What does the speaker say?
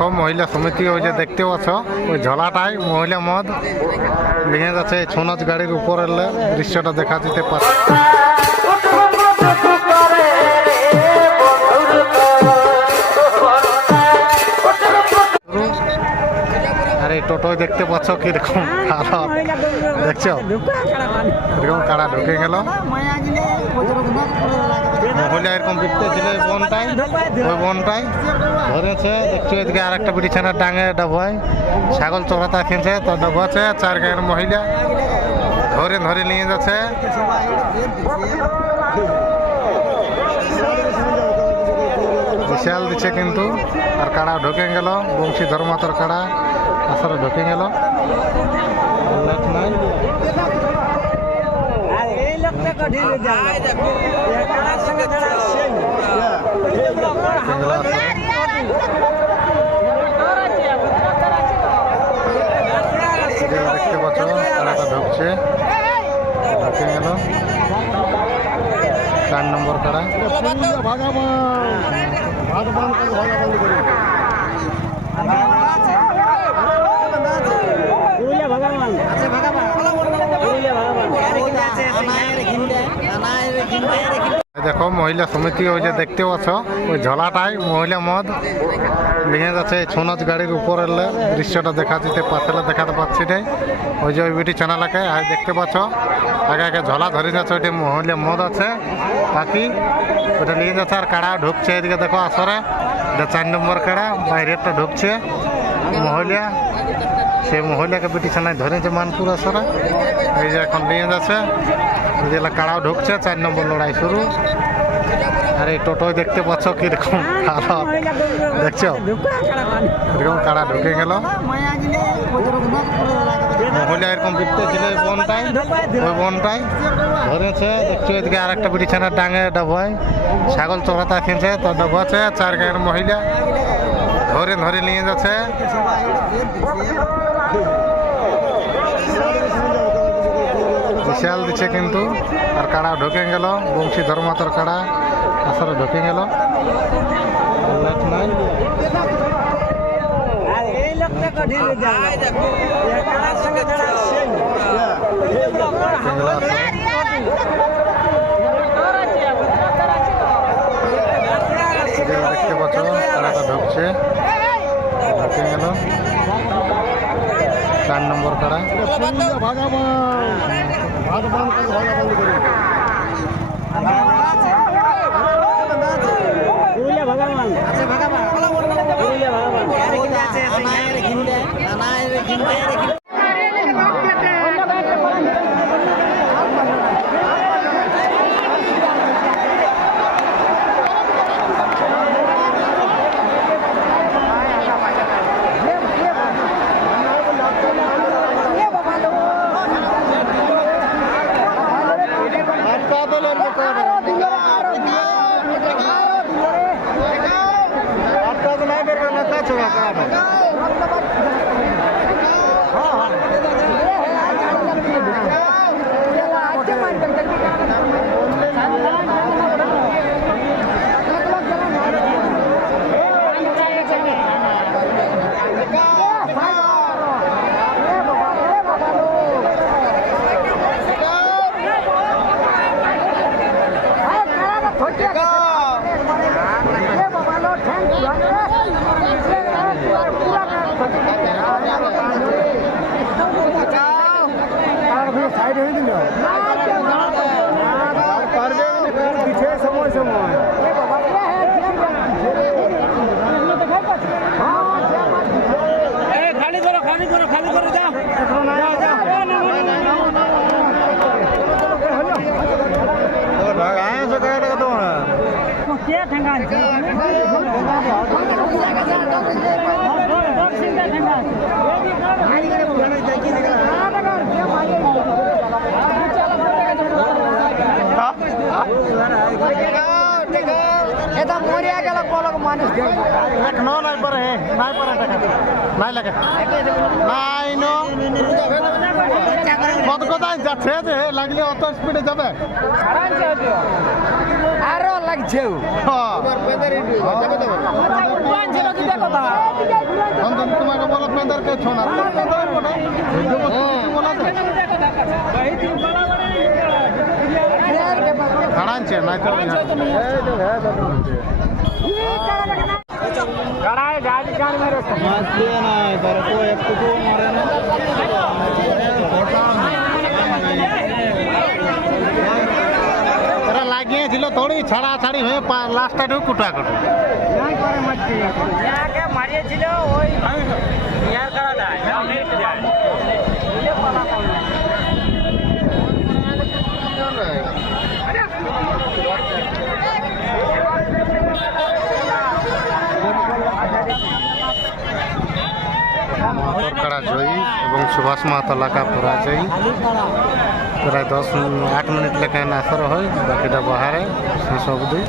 দেখো মহিলা সমিতি ওই যে দেখতে পাচ্ছ ওই ঝোলাটাই মহিলা মদ। ভেঙে যাচ্ছে ছৌ নাচ গাড়ির উপরের দৃশ্যটা দেখা যেতে পারে। টোটোয় দেখতে পাচ্ছ কীরকম খারাপ দেখছ? এরকম কারা ঢুকে গেল? মহিলা এরকম বিপতে ছিল ওই বনটাই ওই বনটাই। ধরেছে, দেখছ এদিকে আর একটা বিছানার ডাঙে ডাবাই ছাগল চড়াতা খেয়েছে তো ডাবাছে চার গায়ের মহিলা ধরে ধরে নিয়ে যাচ্ছে। বিশাল দিচ্ছে কিন্তু, আর কাড়া ঢুকে গেল? বংশী ধর্মাতর কাড়া আসলে ঢুকে গেল। লাইট নাই। দেখতে পাচ্ছ কাড়াটা ঢুকছে। ঢুকে গেল। চার নম্বর কাড়া পুরুলিয়া ভগবান আছে ভগবান পুরুলিয়া ভগবান এই দেখো, মহিলা সমিতি ওই যে দেখতে পাচ্ছ, ওই ঝোলাটাই মহিলা মদ। নিয়ে যাচ্ছে ছৌ নাচ গাড়ির উপরে দৃশ্যটা দেখা যেতে পাশে দেখাতে পাচ্ছি নাই। ওই যে ওই বিটি আর দেখতে পাচ্ছ, আগে আগে ঝোলা ধরে যাচ্ছে, ওইটা মহিলা মদ আছে, বাকি ওটা নিয়ে যাচ্ছে, আর কাড়া ঢুকছে এদিকে দেখো আসরে। এটা চার নম্বর কাড়া, বাইরেরটা ঢুকছে। মহিলা সেই মহিলাকে বিটি ছানায় ধরেছে মানপুর আসরে এই যে এখন নিয়ে যাচ্ছে যে কাড়াও ঢুকছে, চার নম্বর লড়াই শুরু। আর এই টোটোয় দেখতে পাচ্ছ কীরকম দেখছ? এরকম কাড়া ঢুকে গেল। মহিলা এরকম বিপতে ছিল ওই বনটাই ওই বনটাই ধরেছে। দেখছ এদিকে আর একটা বিছানার ডাঙে ডাবাই ছাগল চড়াতা খেয়েছে তো ডাবাছে চার গায়ের মহিলা ধরে ধরে নিয়ে যাচ্ছে। বিশাল দিচ্ছে কিন্তু আর কাড়া ঢুকে গেল বংশী ধর্মাতর কাড়া আসলে ঢুকে গেল। দেখতে পাচ্ছ কাড়াটা ঢুকছে। ঢুকে গেল। চার নম্বর কাড়া ভগবান আছে ভগবান পুরুলিয়া ভগবান খালি করো খালি করো খালি করো যাও যাও, যাও। কে ঠেঙ্গা আছে ঠেঙ্গা আছে এটা মরিয়া গেল কলক মানুষ দেখব এখনও নাই পারে নাই পারে টাকা নাই লাগে। নাই নো। কত কোথায়? যাচ্ছে যে লাগলে অত স্পিডে যাবে। আরও লাগছে। অন্তত তোমাকে বলো পেঁদারকে ছোনা পেঁদার বলা তো দাঁড়াচ্ছে নাই তো এরা লাগিয়েছিল থোড়ি ছাড়া ছাড়ি হয়ে লাস্টটা ঢুক কুটা কুটু মারিয়েছিল ওই ইয়ার করা জয়ী এবং সুভাষ মাহাতো লাকা পরাজয়ী প্রায় দশ আট মিনিট লেখায় নাচর হয়, বাকিটা বাহারে, শেষ অবধি।